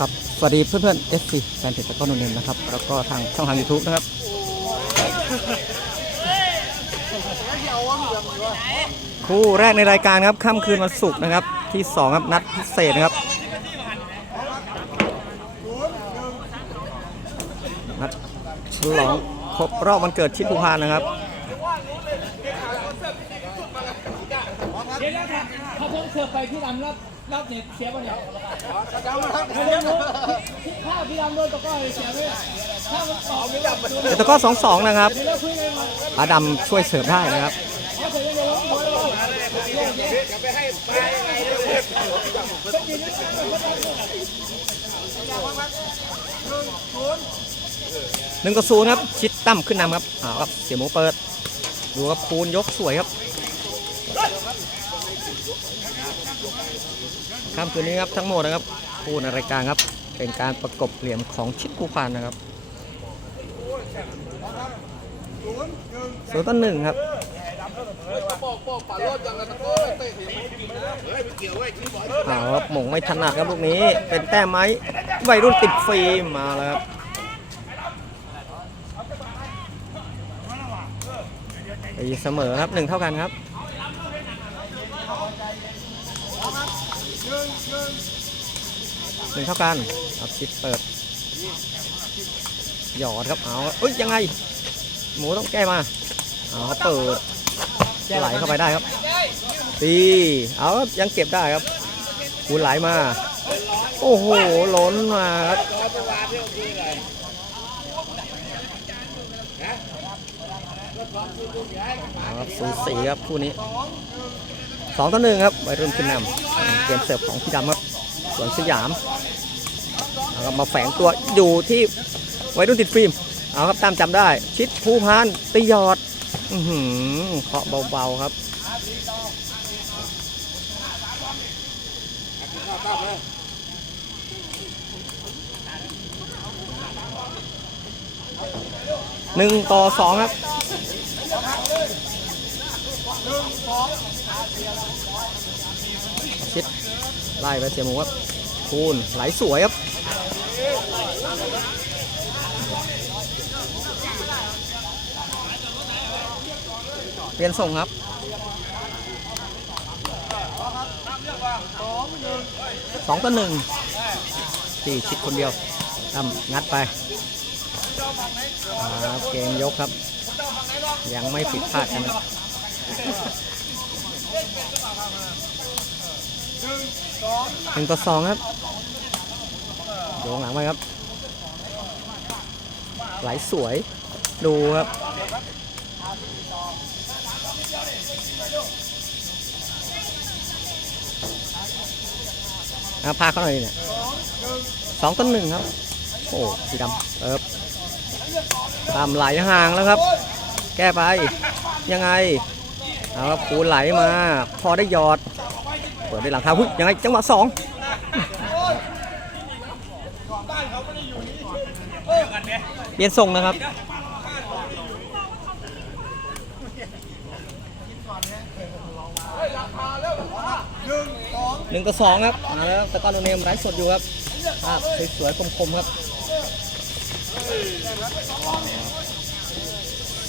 ครับ สวัสดีเพื่อนๆ FC แฟนเพจตะก้อโนเนนะครับ แล้วก็ทางช่องทาง YouTube นะครับคู่แรกในรายการครับค่ำคืนวันศุกร์นะครับ ที่ 2 ครับ นัดพิเศษนะครับ นัดฉลองครบรอบวันเกิดชิดภูพานนะครับเดี๋ยวนะครับเขาพิ่งเสิร์ฟไปพี่ดำรอบ รอบเนี่ยเสียป่ะเนี่ยไม่รู้รู้ข้าพี่ดำโดนตะก้อเลยเสียไหมถ้ามันออกไม่ได้โดนเดี๋ยวตะกร้อ2-2นะครับอาดำช่วยเสิร์ฟได้นะครับหนึ่งต่อศูนย์ครับ ชิดตั้มขึ้นนำครับเอาครับ เสียหมูเปิด ดูครับคูณยกสวยครับ ค่ำคืนนี้ครับทั้งหมดนะครับคู่ในรายการครับเป็นการประกบเหลี่ยมของชิดภูพานนะครับศูนย์ต่อหนึ่งครับเอาครับหมงไม่ถนัดครับลูกนี้เป็นแต้มไหมวัยรุ่นติดฟิล์มมาแล้วครับตีเสมอครับหนึ่งเท่ากันครับ หนึ่งเท่ากันเอาชิดเปิด หยอดครับเอาเอ้ยยังไง หมูต้องแก้มาเอาเปิดไหลเข้าไปได้ครับตีเอายังเก็บได้ครับคูณไหลมา โอ้โหล้นมาครับสูสีครับคู่นี้ สองต่อหนึ่งครับวัยรุ่นขึ้นนำเกมเสิร์ฟของพี่ดำครับสวนสยามเอาครับมาแฝงตัวอยู่ที่วัยรุ่นติดฟิล์มเอาครับตามจำได้ ชิดภูพานตียอดอื้อหือเคาะเบาๆครับหนึ่งต่อสองครับ ชิดไล่ไปเสียหมูครับคูณไหลสวยครับเปลี่ยนส่งครับสองต่อหนึ่งที่ชิดคนเดียวทำงัดไปเกมยกครับ ยังไม่ผิดพลาดกันครับ หนึ่งต่อสองครับโยงหลังไปครับ ไหลสวยดูครับอาพาเขาหน่อยเนี่ยสองต้นหนึ่งครับ โอ้สีดำเอิบตามไหลห่างแล้วครับ แก้ไป ยังไง เอาครับปูไหลมา พอได้หยอด เปิดได้หลังเท้าหุ้ยยังไงจังหวะสองเปลี่ยนทรงนะครับหนึ่งต่อสองครับมาแล้วตะก้อนโนเนมไร้สดอยู่ครับภาพสวยๆคมๆครับ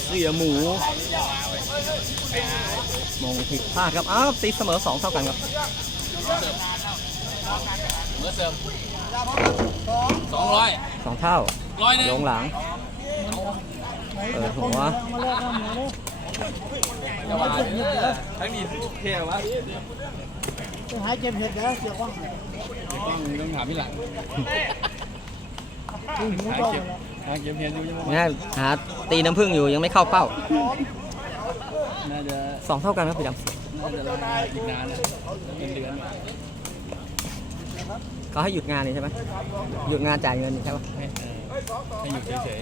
เสียหมู มองผิดพลาดครับ อ้าวตีเสมอสองเท่ากันครับเมื่อเสิร์ฟสองร้อยสองเท่าร้อยหนึงโยงหลัง เปิดหัวจะมาทั้งนี้เท่วะหายเจ็บเห็ดแล้วเสียกว่างต้องต้องถามพี่หลังหูเบาแล้วหาเก็บเพียนดูยังนี่หาตีน้ำผึ้งอยู่ยังไม่เข้าเป้า น่าจะสองเท่ากันครับพี่ดน่าจะรออีกนานนะเป็นเดือนำเขาให้หยุดงานนี่ใช่ไหมหยุดงานจ่ายเงินนี่ใช่ปะให้เออให้อยู่เฉย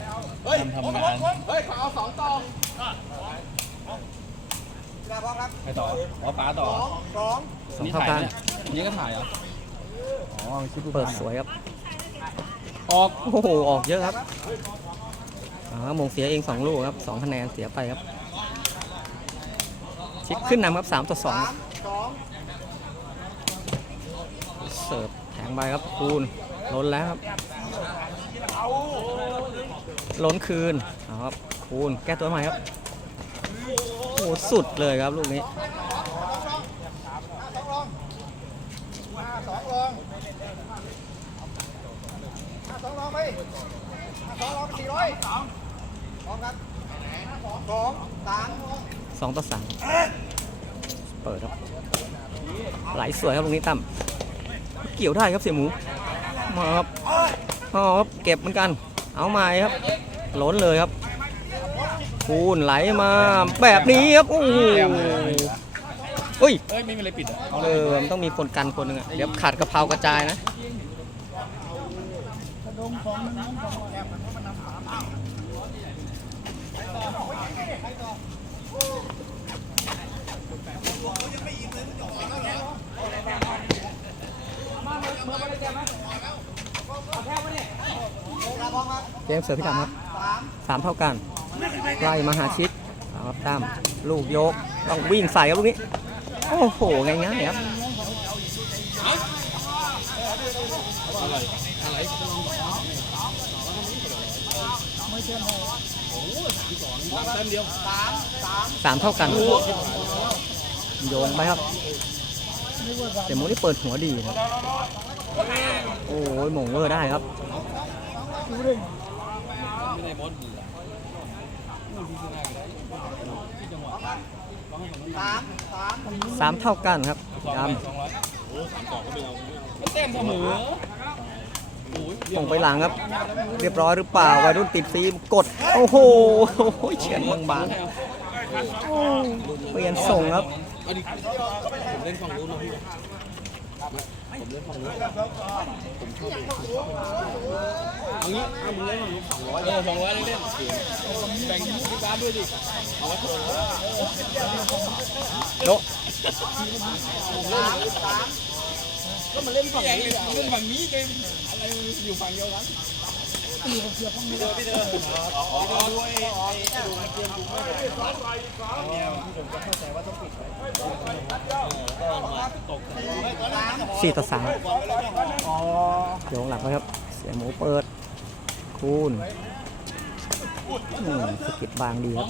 ๆทำทำงานไปต่ออ๋อป๋าต่อสองนี่เท่าถ่ายกันเนี่ยนี่ก็ถ่ายเหรออ๋อชิบุเปิดสวยครับ ออก โอ้โห ออกเยอะครับอ๋อมงเสียเองสองลูกครับสองคะแนนเสียไปครับ ชิดขึ้นนำครับสามต่อสองเสิร์ฟแทงไปครับคูณล้นแล้วครับล้นคืนเอาครับคูณแก้ตัวใหม่ครับโอ้สุดเลยครับลูกนี้ห้าสองลองสองลองไปสองลองสี่ร้อยสองลองครับสองสาม สองต่อสามเปิดครับไหลสวยครับลูกนี้ตั้มเกี่ยวได้ครับเสียหมูมาครับอ๋อครับเก็บเหมือนกัน เอาใหม่ครับล้นเลยครับคูณไหลมาแบบนี้ครับโอ้โหเฮ้ยเอ้ยไม่มีอะไรปิดเออมันต้องมีคนกันคนหนึ่งอะเดี๋ยวขาดกระเพรากระจายนะ เกมเสือพี่ดำครับสามเท่ากันไล่มาหาชิดเอาครับตามลูกโยกต้องวิ่งใส่ครับลูกนี้ โอ้โหง่ายๆครับสามเท่ากัน โยงไปครับแต่โมนี่เปิดหัวดีนะโอ้ยหมงเวอร์ได้ครับ สามเท่ากันครับดำเต็มเสมอส่งไปหลังครับ เรียบร้อยหรือเปล่าวัยรุ่นติดฟิล์มกด โอ้โหเฉียนบางๆโอ้เปลี่ยนส่งครับเล่นฝั่งนู้นนะพี่ ผมเล่นฝั่งนู้นผมชอบเองเอางี้เอามึงเล่นฝั่งนู้นสองร้อยเออสองร้อยเล่นแบ่งพี่บ้าด้วยดิเอาไว้คนโนก็มาเล่นฝั่งนี้เล่นฝั่งนี้เกมอะไรอยู่ฝั่งเดียวกันพี่เธอพี่เธอพี่เธอด้วยไอ้ดูไอ้เกมดูไม่ได้เนี่ยผมก็เข้าใจว่าต้อง สี่ต่อสามโยงหลังไปครับ เสียหมูเปิด คูณสกิดบางดีครับ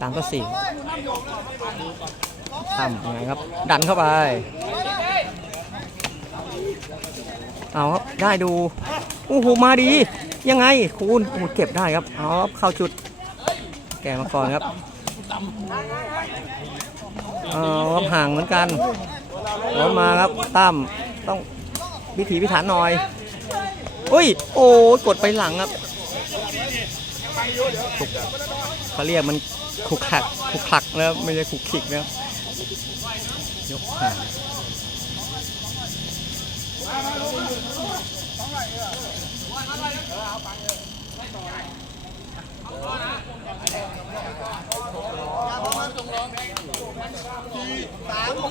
สามต่อสี่ทำยังไงครับ ดันเข้าไป เอาครับ ได้ดู โอ้โห มาดี ยังไงคูณโอ้โหเก็บได้ครับเอาเข้าจุด แกะมาก่อนครับเอาครับห่างเหมือนกันรถมาครับตั้มต้องพิถีพิถันหน่อยอุ้ยโอ้กดไปหลังครับเขาเรียกมันคุกคักคุกคลักแล้วไม่ใช่คุกคิกนะยกห่าง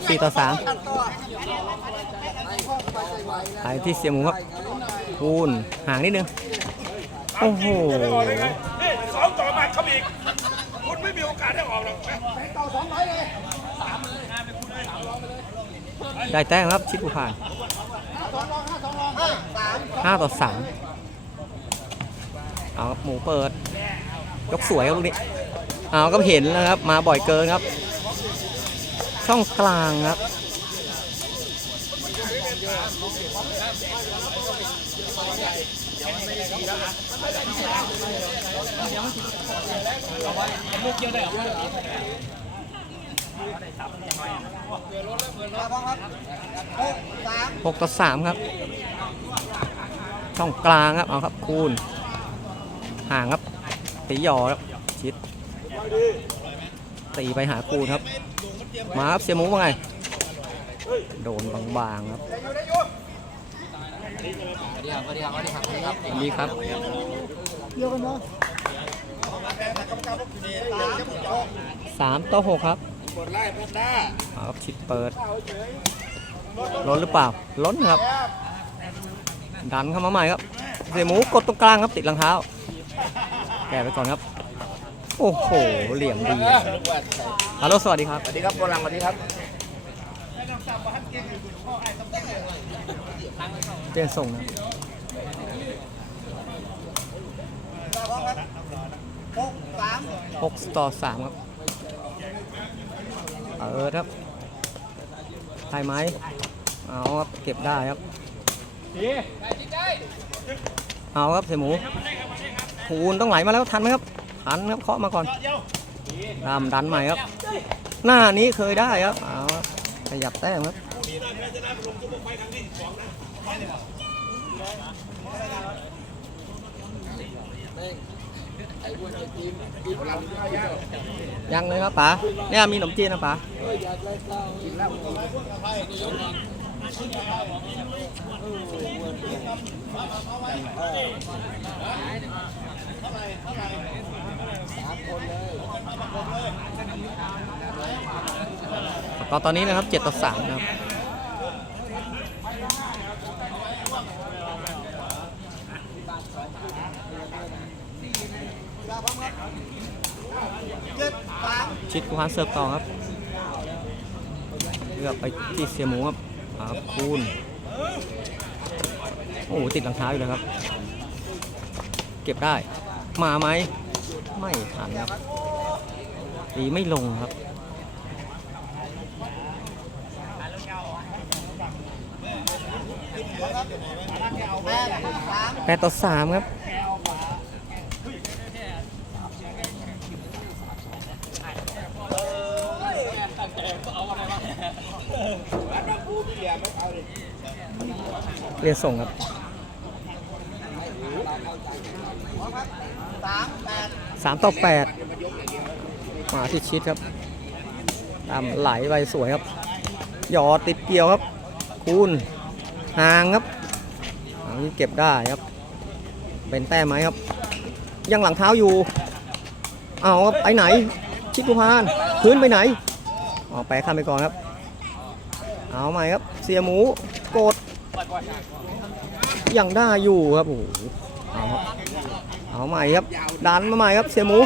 สี่ต่อสามไปที่เสียหมูครับคูณห่างนิดนึง โอ้โหนี่สองต่อมาเขาอีกคุณไม่มีโอกาสได้ออกหรอกได้แต้มครับชิดผู้ผ่านห้าต่อสาม เอาครับหมูเปิด ยกสวยครับลูกนี้เอาก็เห็นแล้วครับ มาบ่อยเกินครับ ช่องกลางครับหกต่อสามครับ ช่องกลางครับ เอาครับคูณ ห่างครับ ตีหยอครับชิดตีไปหาคูครับ มาครับเสียหมูว่าไง โดนบางๆครับดีครับดีครับดีครับเยอะกันเนาะสามต่อหกครับกดไล่แพนด้าเอาครับชิดเปิดล้นหรือเปล่าล้นครับ ดันเข้ามาใหม่ครับ เสียหมูกดตรงกลางครับติดรองเท้า แก้ไปก่อนครับ โอ้โห เหลี่ยมดีฮัลโหลสวัสดีครับ สวัสดีครับโบราณสวัสดีครับเจนส่งนะหกสามหกต่อสามครับ เออครับไทยไหมเอาครับ เก็บได้ครับ เอาครับเสยหมู คูณต้องไหลมาแล้วทันไหมครับทันครับเคาะมาก่อนดำดันใหม่ครับ หน้านี้เคยได้ครับเอาครับขยับแต้มครับยังเลยครับป๋าเนี่ยมีขนมจีนนะป๋า ก็ตอนนี้นะครับ7ต่อ3นะครับชิดกูฮานเสิร์ฟต่อครับเลือกไปที่เสียหมูครับอาครับคูณโอ้โหติดรองเท้าอยู่เลยครับ เก็บได้ มาไหมไม่ทันครับตีไม่ลงครับแปดต่อสามครับเรียนส่งครับ สามต่อแปดมาที่ชิดครับ ตามไหลไปสวยครับ หยอดติดเกี่ยวครับ คูณห่างครับอันนี้เก็บได้ครับ เป็นแต้มไหมครับ ยังหลังเท้าอยู่ เอาครับไปไหน ชิดภูพานพื้นไปไหนออกไปข้ามไปก่อนครับ เอาใหม่ครับ เสียหมู กดยังได้อยู่ครับโอ้ เอาใหม่ครับ ดันมาใหม่ครับเสียหมู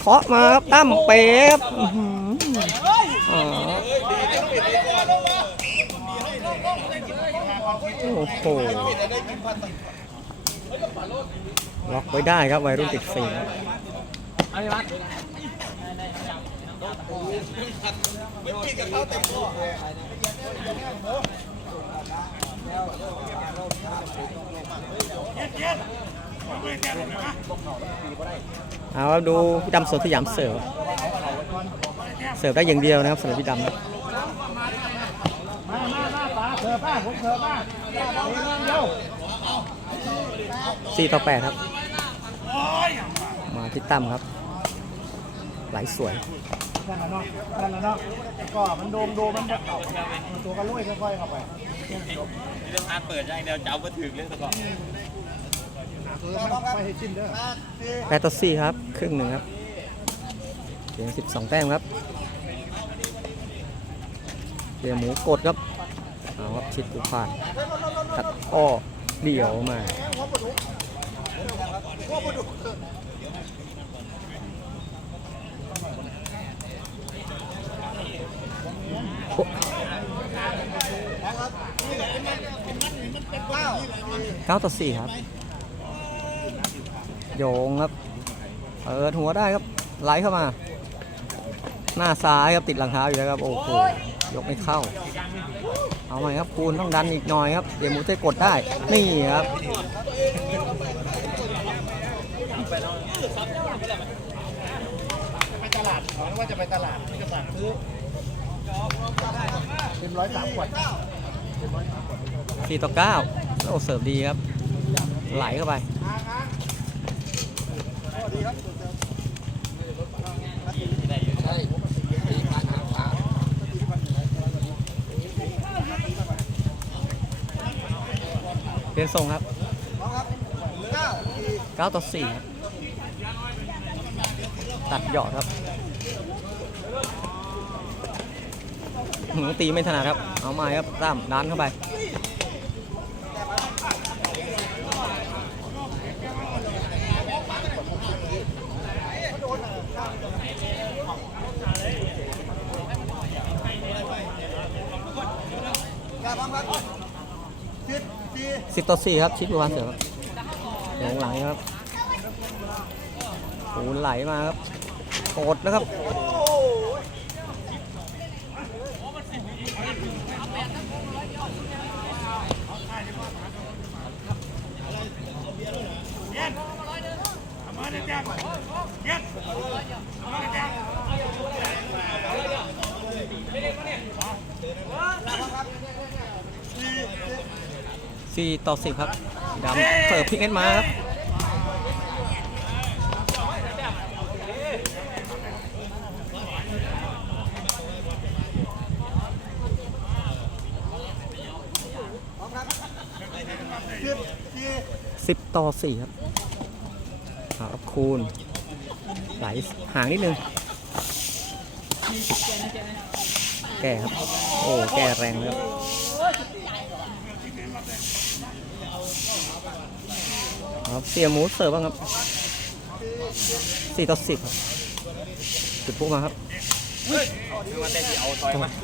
เคาะมาครับตั้มเป๊ะครับโอ้โหล็อกไว้ได้ครับวัยรุ่นติดฟิล์ม เอาดูพี่ดำสวนสยามเสิร์ฟเสิร์ฟได้อย่างเดียวนะครับสำหรับพี่ดำสี่ต่อแปดครับ มาที่ตั้มครับ หลายสวยนั่นน่ะเนาะนั่นน่ะเนาะก็มันโดมโดมมันจะเก่าตัวก็ลุยค่อยๆเข้าไปเรื่องพานเปิดได้เดียวจะเอามาถึงเรื่องตะกอน เออมันไปให้สิ้นเด้อแปดสี่แปดต่อสี่ครับครึ่งหนึ่งครับเพียงสิบสองแต้มครับเสียหมูกดครับเอาครับชิดกูพลาดตัดอ้อเดี่ยวมาเก้าเก้าต่อสี่ครับ โยงครับเปิดหัวได้ครับไหลเข้ามา หน้าซ้ายครับติดหลังเท้าอยู่แล้วครับโอ้โหยกไม่เข้า เอาใหม่ครับคูณต้องดันอีกหน่อยครับเดี๋ยวมูเทกดได้นี่ครับไปตลาดเขาว่าจะไปตลาดนี่ก็สั่งซื้อเป็นร้อยสามขวดสี่ต่อเก้าโอ้เสิร์ฟดีครับ ไหลเข้าไป เปลี่ยนทรงครับพร้อมครับเก้าต่อสี่ครับตัดหยอดครับหืมตีไม่ถนัดครับ เอาไม้ครับตั้มดันเข้าไป สิบต่อสี่ครับ ชิดวานเสือครับหลังหลังครับปูไหลมาครับกดนะครับเย็นมาเด็กแจ้งเย็นมาเด็กแจ้ง สี่ต่อสิบครับดำเสิร์ฟพลิกเน็ตมาครับสิบต่อสี่ครับเอาครับคูณไหลห่างนิดนึง แก่ครับ โอ้ แก่แรงเลยครับ ครับเสียหมูเสิร์ฟบ้างครับสี่ต่อสิบครับจุดพวกมาครับ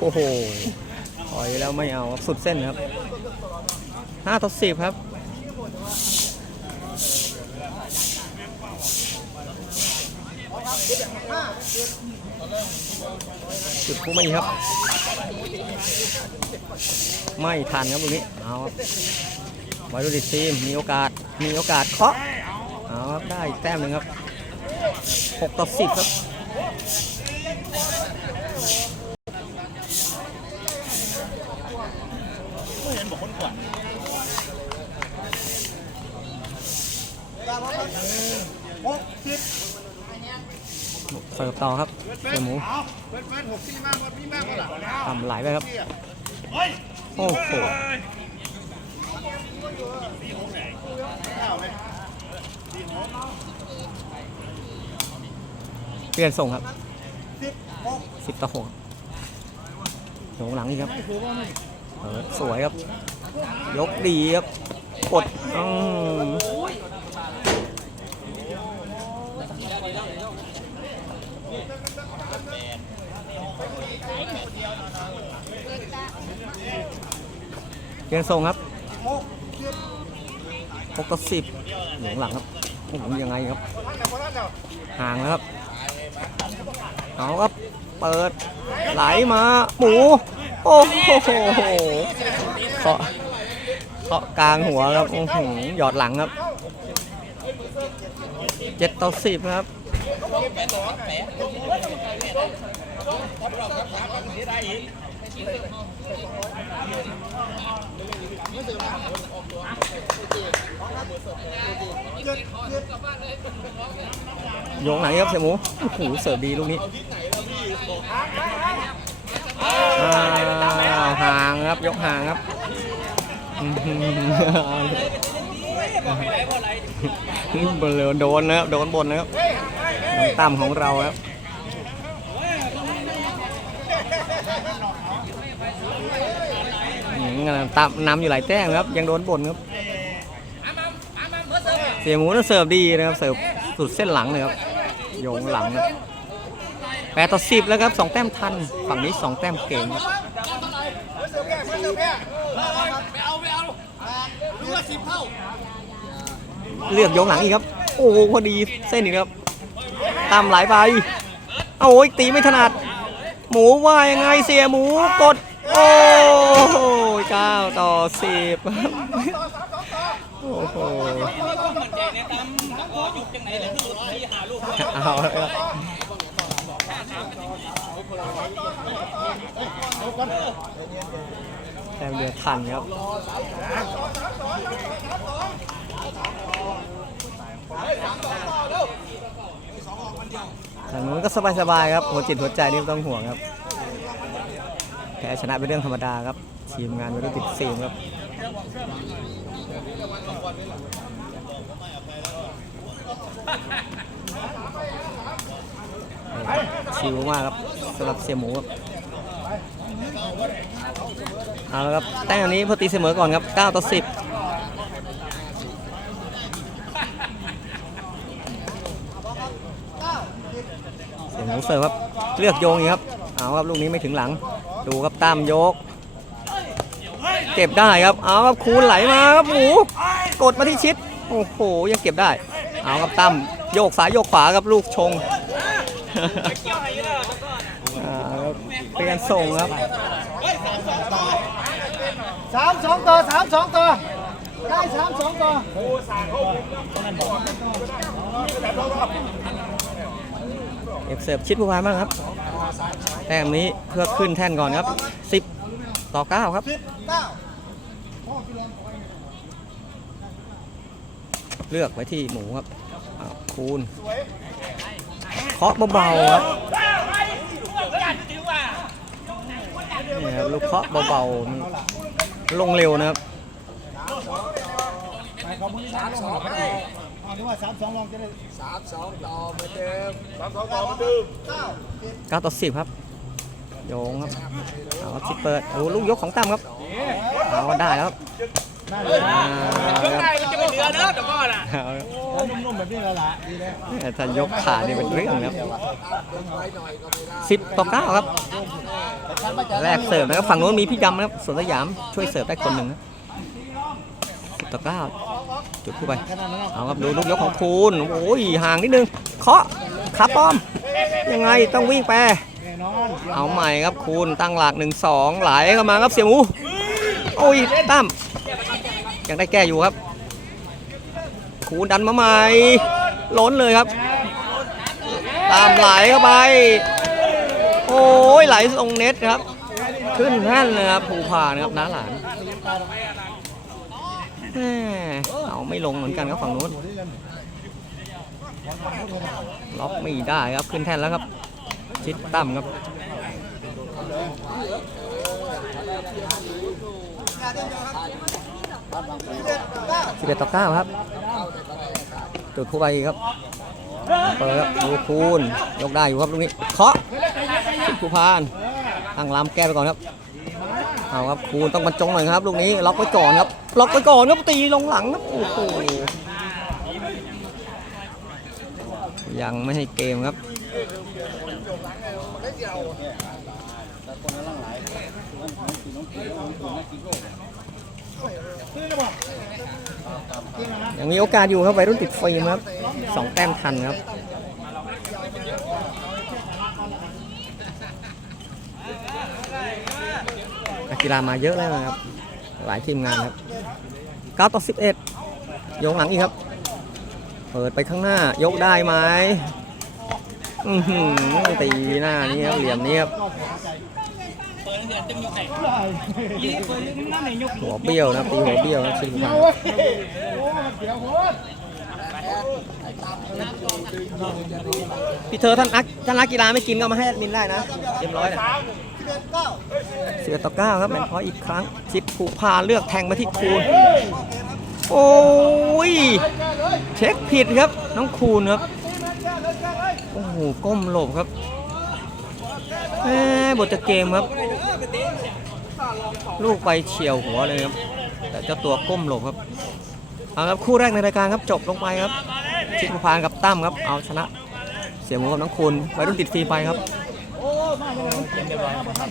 โอ้โหถอยแล้วไม่เอาครับสุดเส้นครับห้าต่อสิบครับจุดพวกมาอีกครับ ไม่ทันครับตรงนี้เอาครับ ไวรูดิทีมมีโอกาสมีโอกาสเคาะเอาครับได้อีกแต้มหนึ่งครับ6ต่อ10 ครับหกสิบเสิร์ฟต่อครับเสือหมูเอาเว้นเว้นหกสี่มากกว่าพี่มากกว่าหล่ะทำไหลไปครับเฮ้ยโฮ้ยเปลี่ยนส่งครับสิบหก10ต่อ6โยงหลังอีกครับเออสวยครับ ยกดีครับกดอืมเปลี่ยนส่งครับ กสิบหกต่อสิบหลงหลังครับโอ้โหยังไงครับห่างแล้วครับเอาครับเปิดไหลมาหมูโอ้โหเคาะเคาะกลางหัวครับอื้อหือหยอดหลังครับเจ็ดต่อสิบครับ โยงไหนครับเสี่ยหมูโอ้โหเสิร์ฟดีลูกนี้ห่างครับ ยกห่างครับอื้อหือบนเรือโดนนะครับ โดนบนนะครับตั้มของเราครับ อืมตั้มนำอยู่หลายแต้มครับ ยังโดนบ่นครับเสียหมูน่าเสิร์ฟดีนะครับเสิร์ฟสุดเส้นหลังเลยครับโยงหลังแปดต่อสิบแล้วครับสองแต้มทันฝั่งนี้สองแต้มเก่งครับเลื่อแก่เลือกโยงหลังอีกครับ โอ้โหพอดีเส้นอีกครับ ตามหลายใบเอาโอ้ยตีไม่ถนัด หมูว่ายังไงเสียหมูกด โอ้โหเก้าต่อสิบโอ้โหเอาแล้วแต้มเดียวทันครับทางนู้นก็สบายๆครับ หัวจิตหัวใจนี่ไม่ต้องห่วงครับ แพ้ชนะเป็นเรื่องธรรมดาครับ ทีมงานไม่ได้ติดซีมครับชิวมากครับสำหรับเสียหมูครับเอาละครับแต้มนี้พอตีเสมอก่อนครับ 9 ต่อ 10เสียหมูเสิร์ฟครับเลือกโยงอีกครับเอาครับลูกนี้ไม่ถึงหลัง ดูครับตามโยก เก็บได้ครับ เอาครับคูณไหลมาครับหมูกดมาที่ชิด โอ้โห ยังเก็บได้ เอาครับตั้มโยกซ้ายโยกขวาครับลูกชงอ่าครับเป็นการส่งครับสามสองต่อสามสองต่อได้สามสองต่อ เอฟเสิร์ฟชิดผู้พานมากครับแต้มนี้เพื่อขึ้นแท่นก่อนครับ 10 ต่อ 9 ครับเลือกไว้ที่หมูครับคูณเคาะเบาๆครับนี่ครับลูกเคาะเบาๆลงเร็วนะครับ อ๋อนึกว่าสามสองลองจะได้สามสองต่อเหมือนเดิมสามสองต่อเหมือนเดิมเก้าสิบ9ต่อ10ครับ โยงครับเอาครับชิดเปิดโอ้ลูกยกของตั้มครับเอาได้แล้วครับอ่าครับจะไปเหลือเด้อตะก้อนอะเอาครับนุ่มๆแบบนี้แล้วล่ะดีแล้วถ้ายกขานี่เป็นเรื่องนะครับสิบต่อเก้าครับ แรกเสิร์ฟนะครับฝั่งโน้นมีพี่ดำนะครับสวนสยามช่วยเสิร์ฟได้คนหนึ่งนะสิบต่อเก้า จุดเข้ไป เอาครับดูลูกยกของคูณโอ้ยห่างนิดนึง เคาะขาป้อม ยังไงต้องวิ่งไป เอาใหม่ครับคูณตั้งหลักหนึ่งสองไหลเข้ามาครับเสียหมู โอ้ยตั้มยังได้แก้อยู่ครับ คูณดันมาใหม่ล้นเลยครับ ตามไหลเข้าไป โอ้ยไหลทรงเน็ตครับ ขึ้นแท่นเลยครับภูผ่านครับน้าหลาน เอาไม่ลงเหมือนกันครับฝั่งนู้นล็อกไม่ได้ครับขึ้นแท่นแล้วครับ ชิดตั้มครับสิบเอ็ดต่อเก้าครับจุดผู้ไปครับเปิดครับดูคูณยกได้อยู่ครับลูกนี้เคาะผู้พานตั้งลำแก้ไปก่อนครับ เอาครับคูณต้องบรรจงหน่อยครับลูกนี้ล็อกไว้ก่อนครับล็อกไว้ก่อนครับตีลงหลังครับโอ้โหยังไม่ให้เกมครับยังมีโอกาสอยู่ครับวัยรุ่นติดฟิล์มครับสองแต้มทันครับ กีฬามาเยอะแล้วนะครับ หลายทีมงานครับ9ต่อ11 ยกหลังอีกครับ เปิดไปข้างหน้ายกได้ไหมตีหน้านี้ครับเหลี่ยมนี้ครับเปิดเดือนเต็มยกไหนยี่เปิดนั่นไหนยกหัวเบี้ยวนะตีหัวเบี้ยวครับชิงมานพี่เธอท่านนักท่านนักกีฬาไม่กินก็มาให้แอดมินได้นะเรียบร้อยนะ เสือต่อเก้าครับแมนพอยอีกครั้งชิดผูกพาเลือกแทงมาที่คูณโอ้ยเช็คผิดครับน้องคูณครับโอ้โหก้มหลบครับแหมบทจะเกมครับ ลูกไปเฉียวหัวเลยครับแต่เจ้าตัวก้มหลบครับเอาครับคู่แรกในรายการครับจบลงไปครับชิดผูพานกับตั้มครับเอาชนะ เสียหมูกับน้องคูณไว้รุ่นติดฟรีไปครับ บ